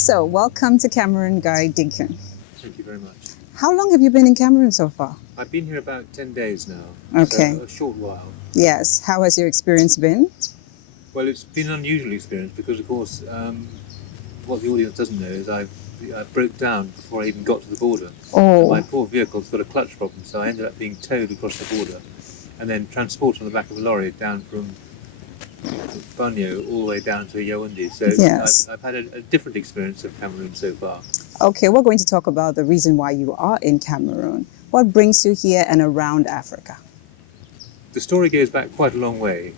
So, welcome to Cameroon, Guy Deacon. Thank you very much. How long have you been in Cameroon so far? I've been here about 10 days now, Okay. so a short while. Yes. How has your experience been? Well, it's been an unusual experience because, of course, what the audience doesn't know is I broke down before I even got to the border. And my Oh, poor vehicle's got a clutch problem, so I ended up being towed across the border and then transported on the back of a lorry down from Banyo all the way down to Yaoundé. So yes. I've had a different experience of Cameroon so far. Okay, we're going to talk about the reason why you are in Cameroon. What brings you here and around Africa? The story goes back quite a long way.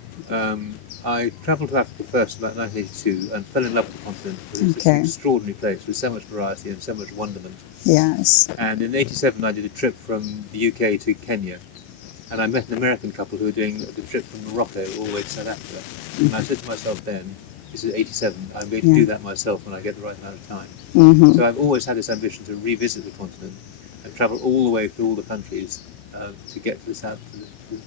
I travelled to Africa first in about 1982 and fell in love with the continent because it's Okay. an extraordinary place with so much variety and so much wonderment. Yes. And in '87 I did a trip from the UK to Kenya, and I met an American couple who were doing the trip from Morocco all the way to South Africa. And I said to myself then, this is '87, I'm going to do that myself when I get the right amount of time. Mm-hmm. So I've always had this ambition to revisit the continent and travel all the way through all the countries to get to the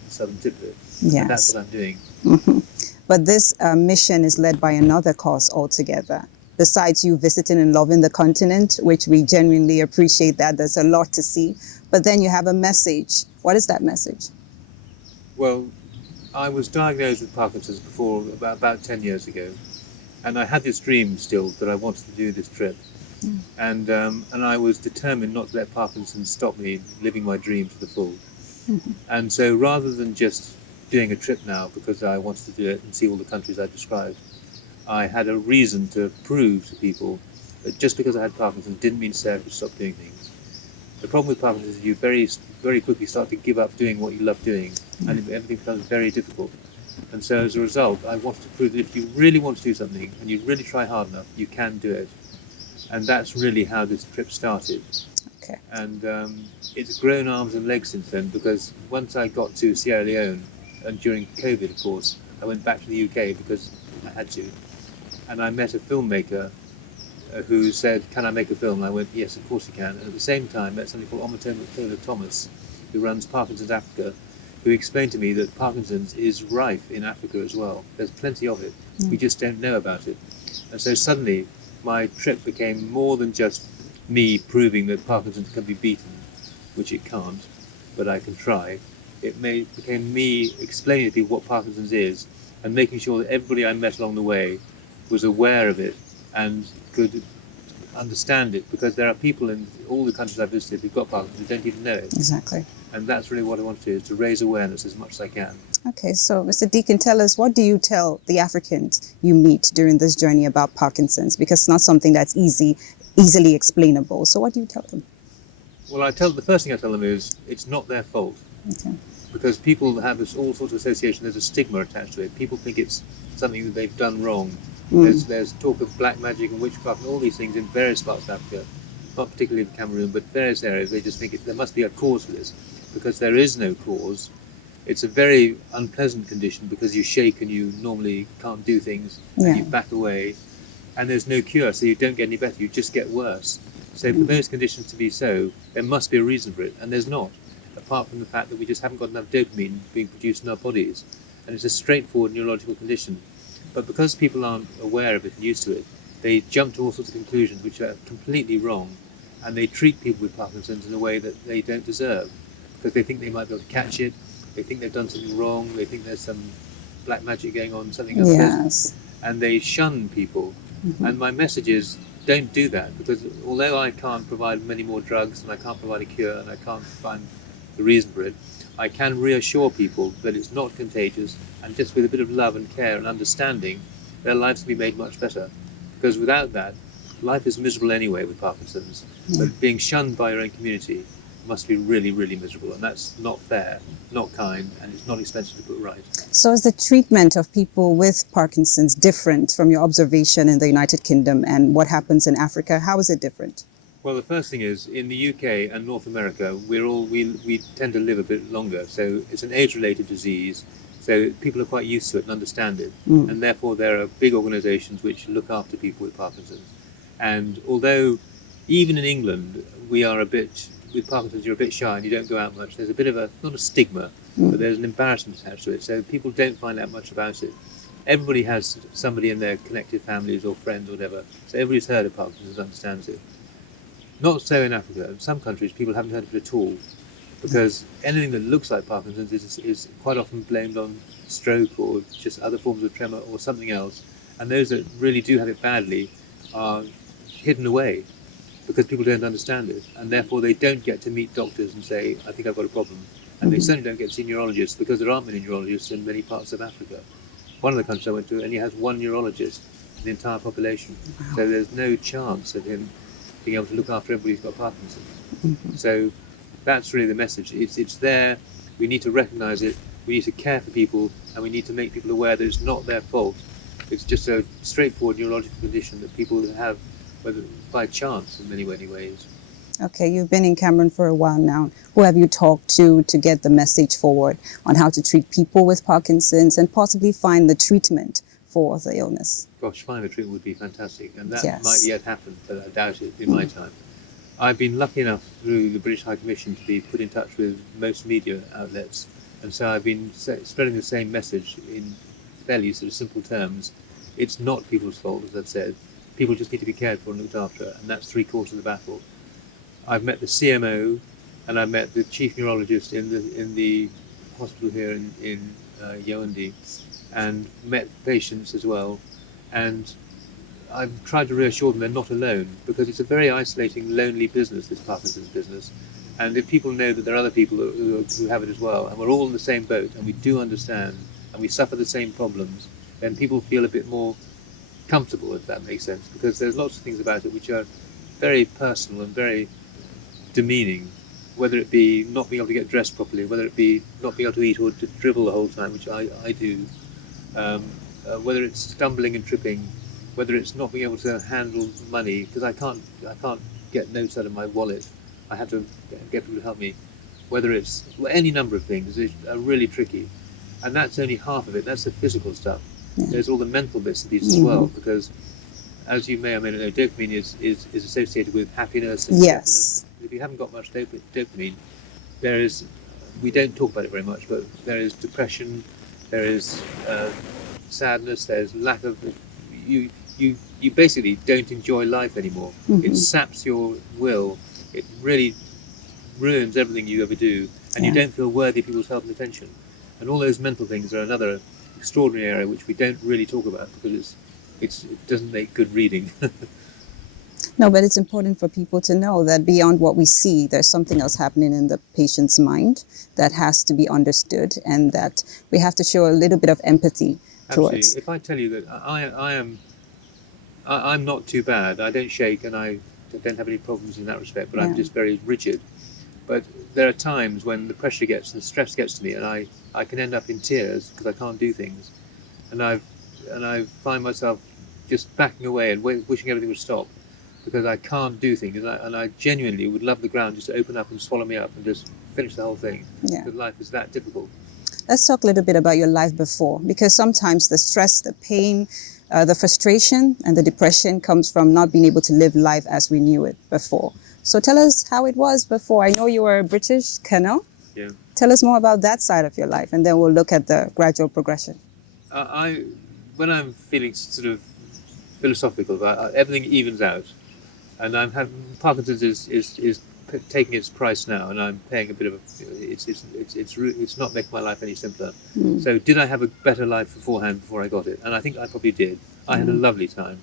southern tip of it. Yes. And that's what I'm doing. Mm-hmm. But this mission is led by another cause altogether. Besides you visiting and loving the continent, which we genuinely appreciate that, there's a lot to see. But then you have a message. What is that message? Well, I was diagnosed with Parkinson's before about 10 years ago, and I had this dream still that I wanted to do this trip. And I was determined not to let Parkinson's stop me living my dream to the full. Mm-hmm. And so rather than just doing a trip now because I wanted to do it and see all the countries I described, I had a reason to prove to people that just because I had Parkinson's didn't mean to say I could stop doing things. The problem with Parkinson's is you very, very quickly start to give up doing what you love doing, and everything becomes very difficult. And so as a result, I wanted to prove that if you really want to do something and you really try hard enough, you can do it. And that's really how this trip started. Okay. And it's grown arms and legs since then, because once I got to Sierra Leone, and during COVID, of course, I went back to the UK because I had to. And I met a filmmaker who said, can I make a film? And I went, yes, of course you can. And at the same time, met somebody called Omotola Thomas, who runs Parkinson's Africa, who explained to me that Parkinson's is rife in Africa as well. There's plenty of it. We just don't know about it. And so suddenly, my trip became more than just me proving that Parkinson's can be beaten, which it can't, but I can try. It became me explaining to people what Parkinson's is and making sure that everybody I met along the way was aware of it and could understand it, because there are people in all the countries I've visited who've got Parkinson's who don't even know it. Exactly. And that's really what I want to do, is to raise awareness as much as I can. Okay, so Mr. Deacon, tell us, what do you tell the Africans you meet during this journey about Parkinson's? Because it's not something that's easily explainable. So what do you tell them? Well, the first thing I tell them is it's not their fault. Okay. Because people have all sorts of association, there's a stigma attached to it. People think it's something that they've done wrong. There's talk of black magic and witchcraft and all these things in various parts of Africa, not particularly in Cameroon, but various areas. They just think there must be a cause for this, because there is no cause. It's a very unpleasant condition because you shake and you normally can't do things, and you back away, and there's no cure, so you don't get any better, you just get worse. So for those conditions to be so, there must be a reason for it, and there's not, apart from the fact that we just haven't got enough dopamine being produced in our bodies. And it's a straightforward neurological condition. But because people aren't aware of it and used to it, they jump to all sorts of conclusions which are completely wrong, and they treat people with Parkinson's in a way that they don't deserve, because they think they might be able to catch it, they think they've done something wrong, they think there's some black magic going on, something unpleasant, and they shun people. And my message is, don't do that, because although I can't provide many more drugs, and I can't provide a cure, and I can't find the reason for it, I can reassure people that it's not contagious, and just with a bit of love and care and understanding, their lives can be made much better. Because without that, life is miserable anyway with Parkinson's, but being shunned by your own community must be really, really miserable, and that's not fair, not kind, and it's not expensive to put right. So is the treatment of people with Parkinson's different from your observation in the United Kingdom and what happens in Africa? How is it different? Well, the first thing is, in the UK and North America, we tend to live a bit longer, so it's an age-related disease, so people are quite used to it and understand it, and therefore there are big organisations which look after people with Parkinson's. And although even in England with Parkinson's you're a bit shy and you don't go out much, there's a bit of not a stigma, but there's an embarrassment attached to it, so people don't find out much about it. everybody has somebody in their connected families or friends or whatever. So everybody's heard of Parkinson's, understands it. Not so in Africa. In some countries, people haven't heard of it at all, because anything that looks like Parkinson's is quite often blamed on stroke or just other forms of tremor or something else. And those that really do have it badly are hidden away because people don't understand it, and therefore they don't get to meet doctors and say, I think I've got a problem. And they certainly don't get to see neurologists, because there aren't many neurologists in many parts of Africa. One of the countries I went to only has one neurologist in the entire population. Wow. So there's no chance of him being able to look after everybody who's got Parkinson's. So that's really the message. It's there. We need to recognise it. We need to care for people, and we need to make people aware that it's not their fault. It's just a straightforward neurological condition that people have, whether by chance in many ways. Okay, you've been in Cameroon for a while now. Who have you talked to get the message forward on how to treat people with Parkinson's and possibly find the treatment for the illness? Gosh, finding a treatment would be fantastic, and that Yes. might yet happen, but I doubt it in my time. I've been lucky enough through the British High Commission to be put in touch with most media outlets, and so I've been spreading the same message in fairly sort of simple terms. It's not people's fault, as I've said. People just need to be cared for and looked after, and that's 3/4 of the battle. I've met the CMO, and I met the chief neurologist in the hospital here in Yaoundé, and met patients as well. And I've tried to reassure them they're not alone, because it's a very isolating, lonely business, this Parkinson's business. And if people know that there are other people who have it as well, and we're all in the same boat, and we do understand, and we suffer the same problems, then people feel a bit more comfortable, if that makes sense, because there's lots of things about it which are very personal and very demeaning, whether it be not being able to get dressed properly, whether it be not being able to eat or to dribble the whole time, which I do, whether it's stumbling and tripping, whether it's not being able to handle money, because I can't get notes out of my wallet. I have to get people to help me. Whether it's any number of things are really tricky, and that's only half of it. That's the physical stuff. Yeah. There's all the mental bits and pieces as well, because as you may or may not know, dopamine is associated with happiness and Yes. if you haven't got much dopamine, we don't talk about it very much, but there is depression, there is sadness, there's lack of, you basically don't enjoy life anymore. It saps your will, it really ruins everything you ever do, and you don't feel worthy of people's help and attention. And all those mental things are another extraordinary area which we don't really talk about, because it doesn't make good reading. No, but it's important for people to know that beyond what we see, there's something else happening in the patient's mind that has to be understood, and that we have to show a little bit of empathy Absolutely. towards. If I tell you that I'm not too bad, I don't shake and I don't have any problems in that respect, but I'm just very rigid. But there are times when the pressure gets and the stress gets to me, and I can end up in tears because I can't do things, and I find myself just backing away and wishing everything would stop, because I can't do things, and I genuinely would love the ground just to open up and swallow me up and just finish the whole thing. Yeah. Because life is that difficult. Let's talk a little bit about your life before, because sometimes the stress, the pain, the frustration and the depression comes from not being able to live life as we knew it before. So tell us how it was before. I know you were a British colonel. Yeah. Tell us more about that side of your life, and then we'll look at the gradual progression. When I'm feeling sort of philosophical, everything evens out, and Parkinson's is taking its price now, and I'm paying a bit of it's not making my life any simpler. So did I have a better life beforehand before I got it? And I think I probably did. I had a lovely time.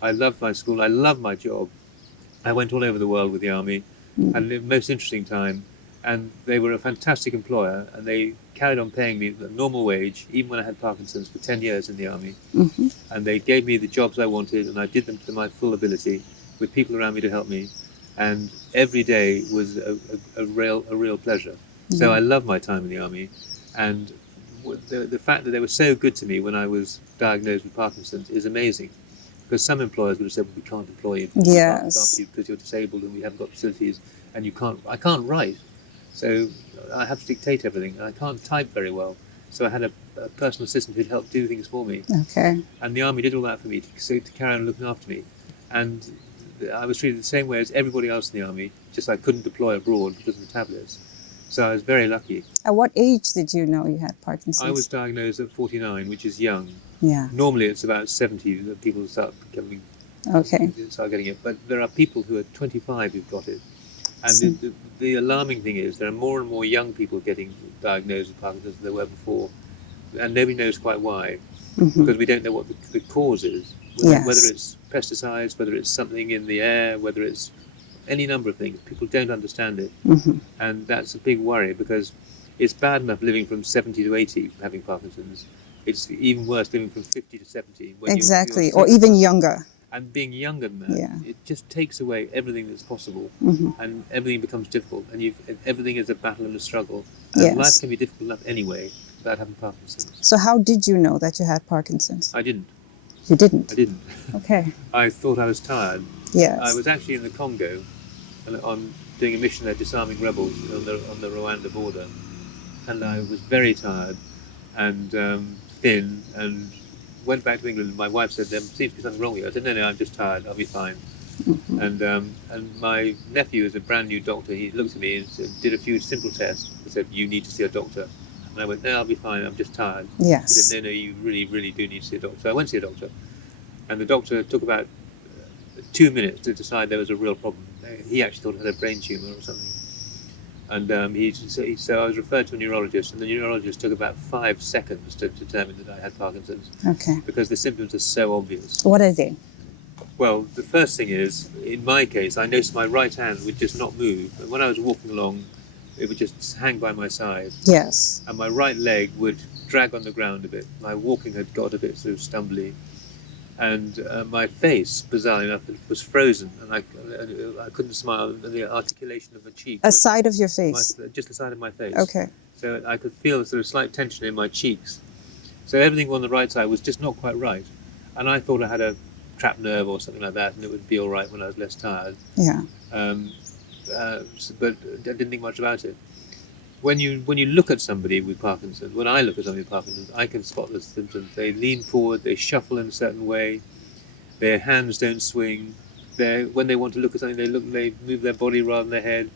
I loved my school. I loved my job. I went all over the world with the army, had the most interesting time, and they were a fantastic employer, and they carried on paying me the normal wage even when I had Parkinson's for 10 years in the army. And they gave me the jobs I wanted, and I did them to my full ability, with people around me to help me, and every day was a real pleasure. So I loved my time in the army, and the fact that they were so good to me when I was diagnosed with Parkinson's is amazing, because some employers would have said, well, we can't employ you because you're disabled and we haven't got facilities, and I can't write, so I have to dictate everything, and I can't type very well, so I had a personal assistant who'd help do things for me. Okay. And the army did all that for me to carry on looking after me, and I was treated the same way as everybody else in the army, just I couldn't deploy abroad because of the tablets. So I was very lucky. At what age did you know you had Parkinson's? I was diagnosed at 49, which is young. Yeah. Normally it's about 70 that people start getting it. But there are people who are 25 who've got it. And the alarming thing is there are more and more young people getting diagnosed with Parkinson's than there were before. And nobody knows quite why, because we don't know what the cause is. Whether it's pesticides, whether it's something in the air, whether it's any number of things. People don't understand it. And that's a big worry, because it's bad enough living from 70 to 80 having Parkinson's. It's even worse living from 50 to 70. When you're or even younger. And being younger than that, it just takes away everything that's possible, and everything becomes difficult, and everything is a battle and a struggle. And life can be difficult enough anyway without having Parkinson's. So how did you know that you had Parkinson's? I didn't. You didn't? I didn't. Okay. I thought I was tired. Yes. I was actually in the Congo, on doing a mission there, disarming rebels on the Rwanda border, and I was very tired and thin, and went back to England. My wife said, there seems to be something wrong with you. I said, no, I'm just tired, I'll be fine. And my nephew is a brand new doctor. He looked at me and did a few simple tests and said, you need to see a doctor. And I went, no, I'll be fine, I'm just tired. Yes. He said, no, you really, really do need to see a doctor. So I went to see a doctor, and the doctor took about 2 minutes to decide there was a real problem. He actually thought I had a brain tumour or something. And so I was referred to a neurologist, and the neurologist took about 5 seconds to determine that I had Parkinson's. Okay. Because the symptoms are so obvious. What are they? Well, the first thing is, in my case, I noticed my right hand would just not move. And when I was walking along, it would just hang by my side. Yes. And my right leg would drag on the ground a bit. My walking had got a bit sort of stumbly. And my face, bizarrely enough, was frozen, and I couldn't smile. The articulation of my cheek. A side of your face? Just the side of my face. Okay. So I could feel a sort of slight tension in my cheeks. So everything on the right side was just not quite right. And I thought I had a trapped nerve or something like that, and it would be all right when I was less tired. Yeah. But I didn't think much about it. When you look at somebody with Parkinson's, when I look at somebody with Parkinson's, I can spot the symptoms. They lean forward, they shuffle in a certain way, their hands don't swing. When they want to look at something, they move their body rather than their head.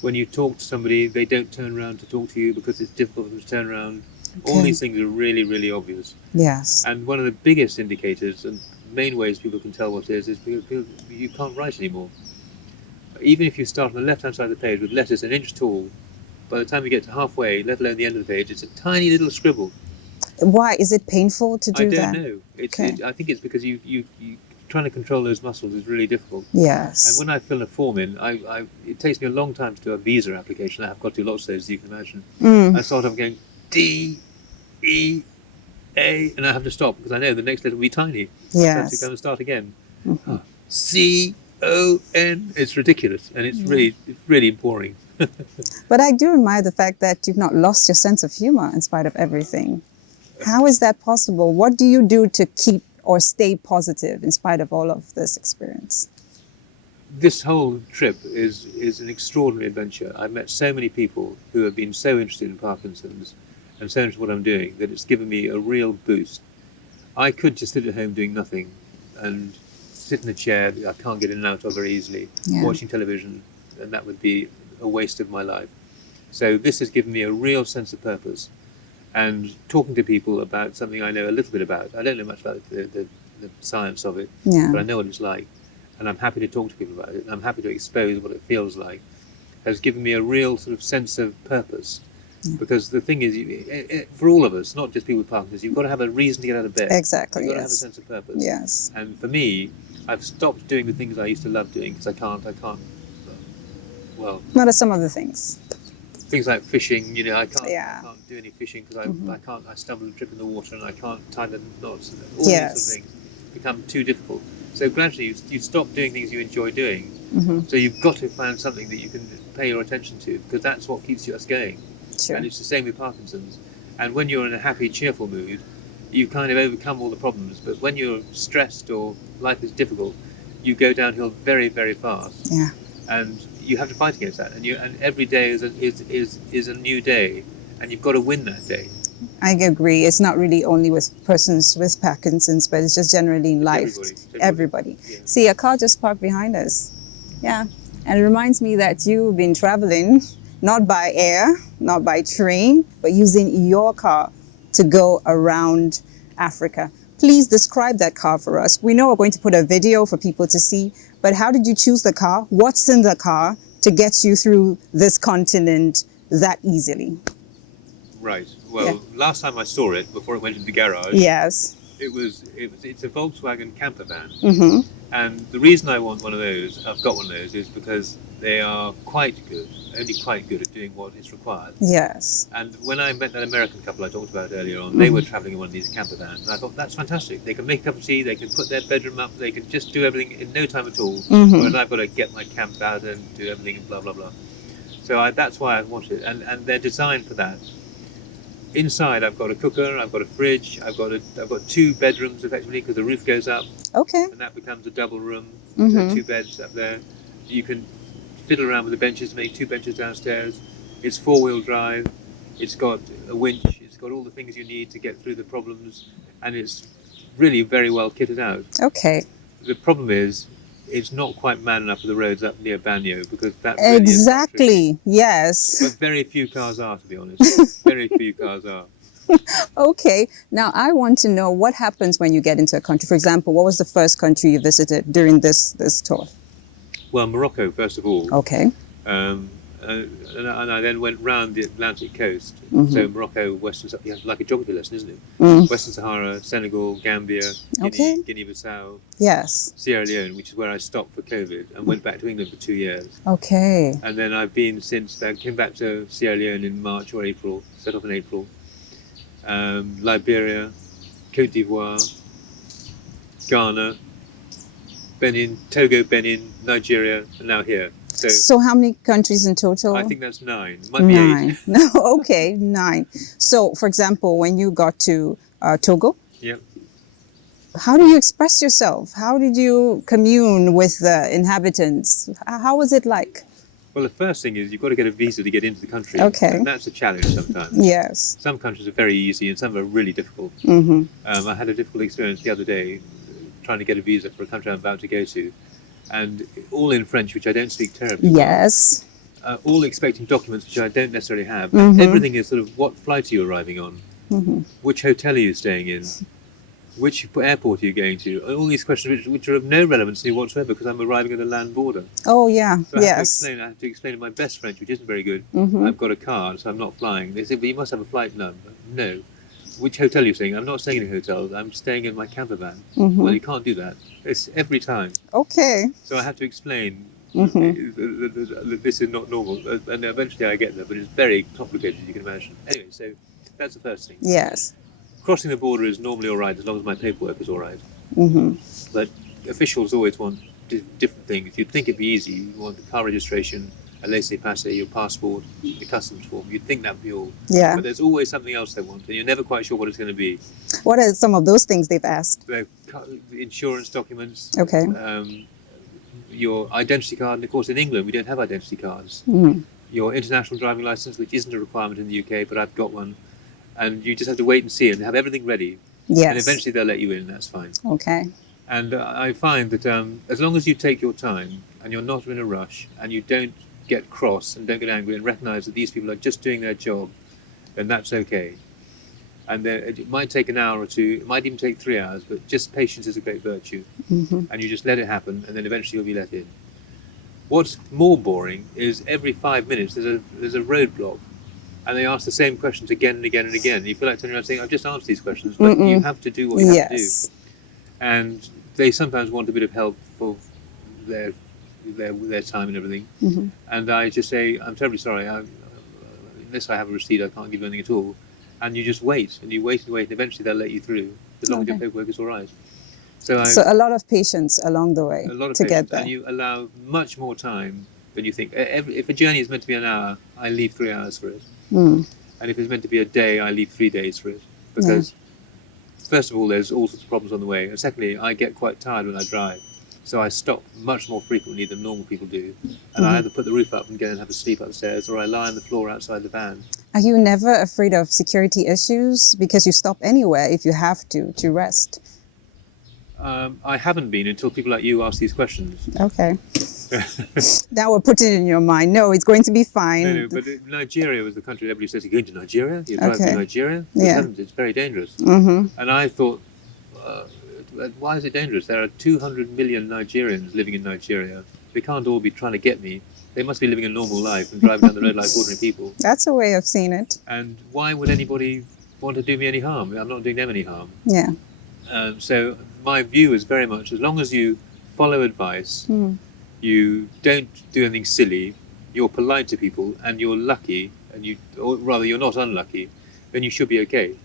When you talk to somebody, they don't turn around to talk to you because it's difficult for them to turn around. Okay. All these things are really, really obvious. Yes. And one of the biggest indicators and main ways people can tell what it is because you can't write anymore. Even if you start on the left-hand side of the page with letters an inch tall, by the time you get to halfway, let alone the end of the page, it's a tiny little scribble. Why? Is it painful to do that? I don't know. I think it's because you trying to control those muscles is really difficult. Yes. And when I fill a form in, it takes me a long time to do a visa application. I've got to do lots of those, as you can imagine. I start off going D, E, A, and I have to stop because I know the next letter will be tiny. Yes. So I have to go and start again. C, O, N. It's ridiculous, and it's really boring. But I do admire the fact that you've not lost your sense of humor in spite of everything. How is that possible? What do you do to keep or stay positive in spite of all of this experience? This whole trip is an extraordinary adventure. I've met so many people who have been so interested in Parkinson's and so interested in what I'm doing that it's given me a real boost. I could just sit at home doing nothing and sit in a chair that I can't get in and out of very easily, watching television, and that would be a waste of my life. So this has given me a real sense of purpose, and talking to people about something I know a little bit about. I don't know much about the science of it, but I know what it's like, and I'm happy to talk to people about it, and I'm happy to expose what it feels like, has given me a real sort of sense of purpose. Because the thing is, for all of us, not just people with Parkinson's, you've got to have a reason to get out of bed. Exactly. You've got to have a sense of purpose. Yes. And for me, I've stopped doing the things I used to love doing because I can't. Well, what are some of the things? Things like fishing, I can't do any fishing because I stumble and trip in the water, and I can't tie the knots, and all these sort of things become too difficult. So gradually you stop doing things you enjoy doing. So you've got to find something that you can pay your attention to, because that's what keeps us going. Sure. And it's the same with Parkinson's. And when you're in a happy, cheerful mood, you kind of overcome all the problems. But when you're stressed or life is difficult, you go downhill very, very fast. Yeah. And you have to fight against that, and every day is a new day, and you've got to win that day. I agree. It's not really only with persons with Parkinson's, but it's just generally in life. Everybody. Yeah. See, a car just parked behind us. Yeah, and it reminds me that you've been traveling not by air, not by train, but using your car to go around Africa. Please describe that car for us. We know we're going to put a video for people to see, but how did you choose the car? What's in the car to get you through this continent that easily? Right. Well, last time I saw it, before it went into the garage, Yes. it's a Volkswagen camper van. Mm-hmm. And the reason I want one of those, I've got one of those, is because they are quite good, only quite good at doing what is required. Yes. And when I met that American couple I talked about earlier on, they were travelling in one of these camper vans, and I thought, that's fantastic. They can make a cup of tea, they can put their bedroom up, they can just do everything in no time at all. Whereas I've got to get my camp out and do everything and blah, blah, blah. So that's why I wanted it. And they're designed for that. Inside, I've got a cooker, I've got a fridge, I've got 2 bedrooms effectively because the roof goes up. Okay. And that becomes a double room. So 2 beds up there. You can fiddle around with the benches, make 2 benches downstairs. It's 4-wheel drive. It's got a winch. It's got all the things you need to get through the problems, and it's really very well kitted out. Okay. The problem is, it's not quite man enough for the roads up near Banyo because that really Exactly. Yes. But very few cars are, to be honest. Very few cars are. Okay. Now, I want to know what happens when you get into a country. For example, what was the first country you visited during this tour? Well, Morocco, first of all. Okay. And I then went round the Atlantic coast. So Morocco, Western Sahara, like a geography lesson, isn't it? Western Sahara, Senegal, Gambia, Guinea-Bissau, Yes. Sierra Leone, which is where I stopped for COVID and went back to England for 2 years. Okay. And then I've been since I came back to Sierra Leone in March or April, set off in April. Liberia, Côte d'Ivoire, Ghana, Benin, Togo, Benin, Nigeria, and now here. So how many countries in total? I think that's 9. Might be 8. No, okay, 9. So, for example, when you got to Togo, Yep. how do you express yourself? How did you commune with the inhabitants? How was it like? Well, the first thing is you've got to get a visa to get into the country. Okay. And that's a challenge sometimes. Yes. Some countries are very easy and some are really difficult. I had a difficult experience the other day trying to get a visa for a country I'm about to go to. And all in French, which I don't speak terribly well. Yes. All expecting documents which I don't necessarily have. And everything is sort of, what flight are you arriving on? Which hotel are you staying in? Which airport are you going to? And all these questions which are of no relevance to me whatsoever because I'm arriving at the land border. Oh, yeah. So Yes. I have to explain in my best French, which isn't very good. I've got a card, so I'm not flying. They say, but you must have a flight number. No. Which hotel are you staying? I'm not staying in a hotel. I'm staying in my camper van. Well, you can't do that. It's every time. Okay. So I have to explain that this is not normal. And eventually I get there, but it's very complicated, you can imagine. Anyway, so that's the first thing. Yes. Crossing the border is normally all right as long as my paperwork is all right. But officials always want different things. You'd think it'd be easy. You want the car registration, a laissez-passer, your passport, the customs form. You'd think that'd be all. Yeah. But there's always something else they want, and you're never quite sure what it's going to be. What are some of those things they've asked? The insurance documents. Okay. Your identity card, and of course in England we don't have identity cards. Your international driving license, which isn't a requirement in the UK, but I've got one. And you just have to wait and see and have everything ready. Yes. And eventually they'll let you in, that's fine. Okay. And I find that as long as you take your time and you're not in a rush and you don't get cross and don't get angry and recognise that these people are just doing their job, then that's okay. And it might take an hour or two, it might even take 3 hours, but just patience is a great virtue. And you just let it happen and then eventually you'll be let in. What's more boring is every 5 minutes there's a roadblock. And they ask the same questions again and again and again. You feel like turning around saying, I've just answered these questions, but you have to do what you have to do. And they sometimes want a bit of help for their time and everything. And I just say, I'm terribly sorry, unless I have a receipt, I can't give you anything at all. And you just wait, and you wait and wait, and eventually they'll let you through, as long as your paperwork is all right. So a lot of patience along the way a lot of to patience, get there. and you allow much more time than you think. If a journey is meant to be an hour, I leave 3 hours for it. And if it's meant to be a day, I leave 3 days for it. Because, first of all, there's all sorts of problems on the way. And secondly, I get quite tired when I drive. So I stop much more frequently than normal people do. And I either put the roof up and go and have a sleep upstairs, or I lie on the floor outside the van. Are you never afraid of security issues? Because you stop anywhere if you have to rest. I haven't been until people like you ask these questions. Okay. Now we're putting it in your mind. No, it's going to be fine. No, but Nigeria was the country everybody says, you're going to Nigeria? You're driving Okay. to Nigeria? Yeah. It's very dangerous. Mm-hmm. And I thought, why is it dangerous? There are 200 million Nigerians living in Nigeria. They can't all be trying to get me. They must be living a normal life and driving down the road like ordinary people. That's a way of seeing it. And why would anybody want to do me any harm? I'm not doing them any harm. Yeah. So my view is very much, as long as you follow advice, you don't do anything silly, you're polite to people, and you're lucky, or rather you're not unlucky, then you should be okay.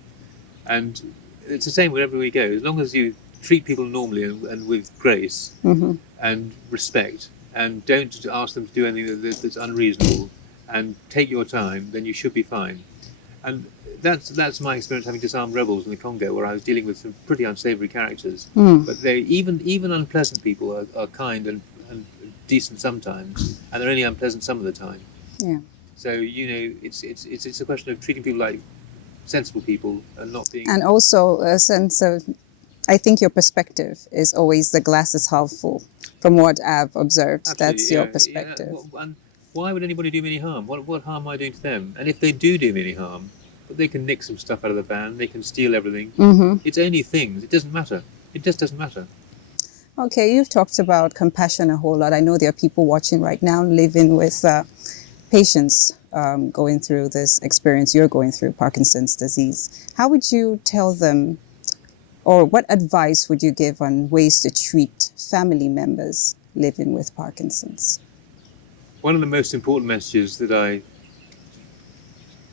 And it's the same wherever we go. As long as you treat people normally and with grace and respect, and don't ask them to do anything that's unreasonable, and take your time, then you should be fine. And that's my experience having disarmed rebels in the Congo, where I was dealing with some pretty unsavory characters. But they even unpleasant people are kind and decent sometimes, and they're only unpleasant some of the time. Yeah. So it's a question of treating people like sensible people and not being. And also a sense of, I think your perspective is always the glass is half full. From what I've observed, Absolutely, that's your perspective. Yeah. And why would anybody do me any harm? What harm am I doing to them? And if they do me any harm, but they can nick some stuff out of the van, they can steal everything. It's only things. It doesn't matter. It just doesn't matter. Okay, you've talked about compassion a whole lot. I know there are people watching right now living with patients going through this experience you're going through, Parkinson's disease. How would you tell them, or what advice would you give on ways to treat family members living with Parkinson's? One of the most important messages that I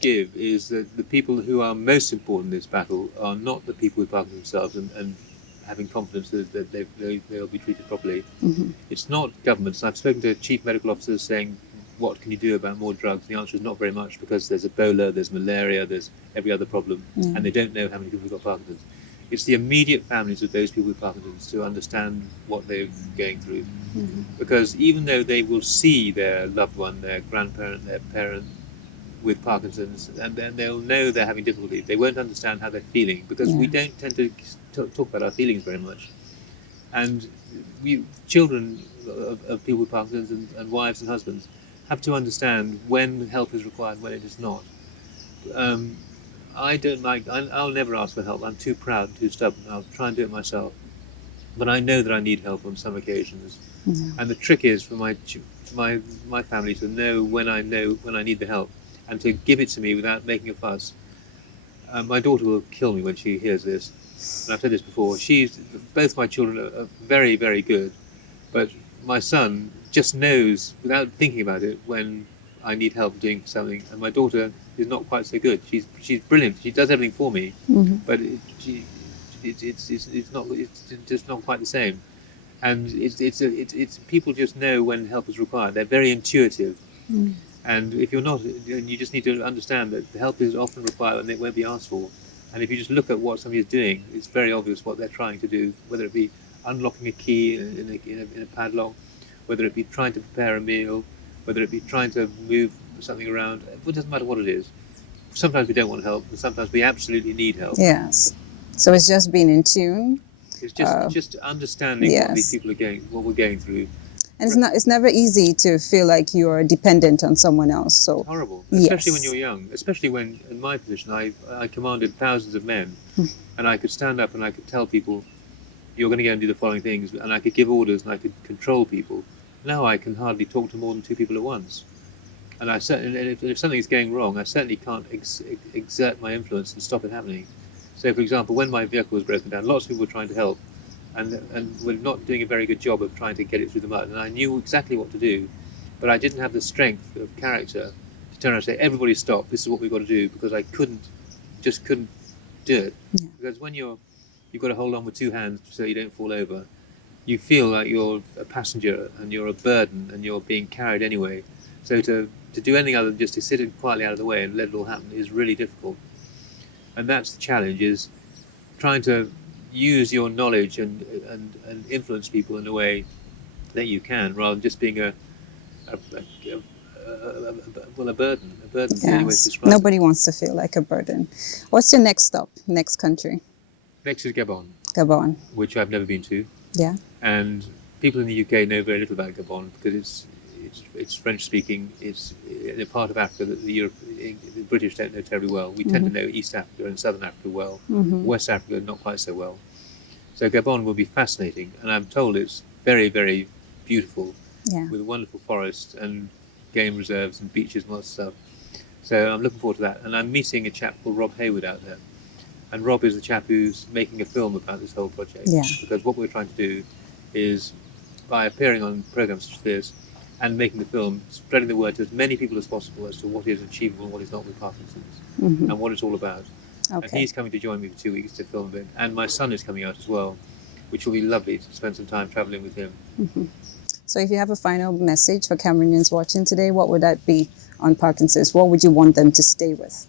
give is that the people who are most important in this battle are not the people with Parkinson's themselves and having confidence that they'll be treated properly. It's not governments. I've spoken to chief medical officers saying, what can you do about more drugs? The answer is not very much, because there's Ebola, there's malaria, there's every other problem, and they don't know how many people have got Parkinson's. It's the immediate families of those people with Parkinson's to understand what they're going through. Because even though they will see their loved one, their grandparent, their parent with Parkinson's, and then they'll know they're having difficulty, they won't understand how they're feeling, because we don't tend to talk about our feelings very much. And children of people with Parkinson's and wives and husbands have to understand when help is required, when it is not. I'll never ask for help. I'm too proud and too stubborn. I'll try and do it myself. But I know that I need help on some occasions. And the trick is for my family to know when I need the help, and to give it to me without making a fuss. My daughter will kill me when she hears this. And I've said this before. Both my children are very, very good. But my son just knows, without thinking about it, when I need help doing something. And my daughter is not quite so good. She's brilliant. She does everything for me, but it's just not quite the same. And it's people just know when help is required. They're very intuitive. And if you're not, you just need to understand that the help is often required and it won't be asked for. And if you just look at what somebody is doing, it's very obvious what they're trying to do, whether it be unlocking a key in a padlock, whether it be trying to prepare a meal, whether it be trying to move something around. It doesn't matter what it is. Sometimes we don't want help, and sometimes we absolutely need help. Yes. So it's just being in tune. It's just understanding what these people are what we're going through. And it's never easy to feel like you're dependent on someone else. So it's horrible, especially when you're young. Especially when, in my position, I commanded thousands of men, and I could stand up and I could tell people, "You're going to go and do the following things," and I could give orders and I could control people. Now I can hardly talk to more than 2 people at once, and if something's going wrong, I certainly can't exert my influence and stop it happening. So, for example, when my vehicle was broken down, lots of people were trying to help. And were not doing a very good job of trying to get it through the mud. And I knew exactly what to do, but I didn't have the strength of character to turn around and say, "Everybody stop, this is what we've got to do," because I couldn't do it. Because when you've got to hold on with 2 hands so you don't fall over, you feel like you're a passenger and you're a burden and you're being carried anyway. So to do anything other than just to sit quietly out of the way and let it all happen is really difficult. And that's the challenge, is trying to use your knowledge and influence people in a way that you can, rather than just being a burden. A burden is the only way to describe Nobody it. wants to feel like a burden. What's your next stop, next country? Next is Gabon. Gabon. Which I've never been to. Yeah. And people in the UK know very little about Gabon because it's French speaking. It's in a part of Africa that the British don't know terribly well. We tend to know East Africa and Southern Africa well. West Africa not quite so well. So Gabon will be fascinating, and I'm told it's very, very beautiful, with wonderful forests and game reserves and beaches and lots of stuff. So I'm looking forward to that. And I'm meeting a chap called Rob Hayward out there. And Rob is the chap who's making a film about this whole project. Because what we're trying to do is, by appearing on programs such as this and making the film, spreading the word to as many people as possible as to what is achievable and what is not with Parkinson's, and what it's all about. And he's coming to join me for 2 weeks to film a bit. And my son is coming out as well, which will be lovely to spend some time travelling with him. So if you have a final message for Cameroonians watching today, what would that be on Parkinson's? What would you want them to stay with?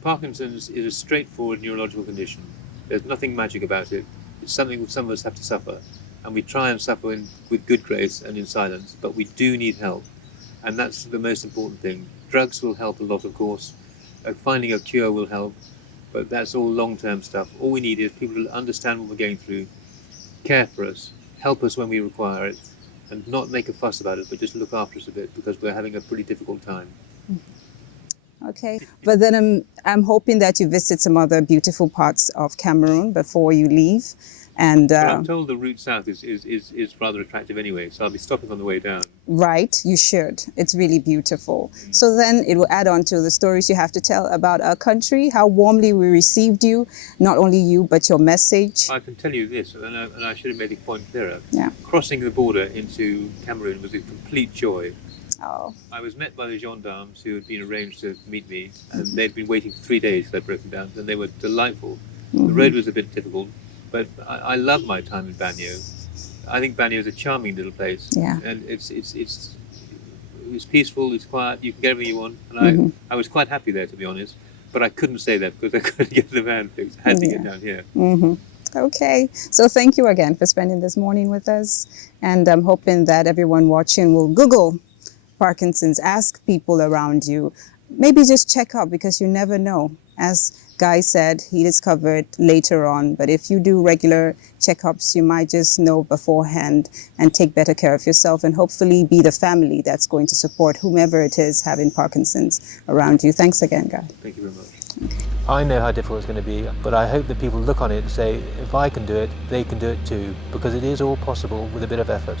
Parkinson's is a straightforward neurological condition. There's nothing magic about it. It's something some of us have to suffer. And we try and suffer with good grace and in silence, but we do need help. And that's the most important thing. Drugs will help a lot, of course. Finding a cure will help, but that's all long-term stuff. All we need is people to understand what we're going through, care for us, help us when we require it, and not make a fuss about it, but just look after us a bit, because we're having a pretty difficult time. Okay, but then I'm hoping that you visit some other beautiful parts of Cameroon before you leave. And but I'm told the route south is rather attractive anyway, so I'll be stopping on the way down. Right, you should. It's really beautiful. So then it will add on to the stories you have to tell about our country, how warmly we received you, not only you, but your message. I can tell you this, and I should have made the point clearer. Yeah. Crossing the border into Cameroon was a complete joy. Oh. I was met by the gendarmes who had been arranged to meet me, and they'd been waiting for 3 days till I'd broken down, and they were delightful. The road was a bit difficult, but I love my time in Banyo. I think Banyo is a charming little place, and it's peaceful, it's quiet, you can get everything you want, and I was quite happy there, to be honest, but I couldn't stay there because I couldn't get the van fixed. I had to get down here. Okay, so thank you again for spending this morning with us, and I'm hoping that everyone watching will Google Parkinson's, ask people around you, maybe just check up, because you never know. As Guy said, he discovered later on, but if you do regular checkups, you might just know beforehand and take better care of yourself, and hopefully be the family that's going to support whomever it is having Parkinson's around you. Thanks again, Guy. Thank you very much. I know how difficult it's going to be, but I hope that people look on it and say, if I can do it, they can do it too, because it is all possible with a bit of effort.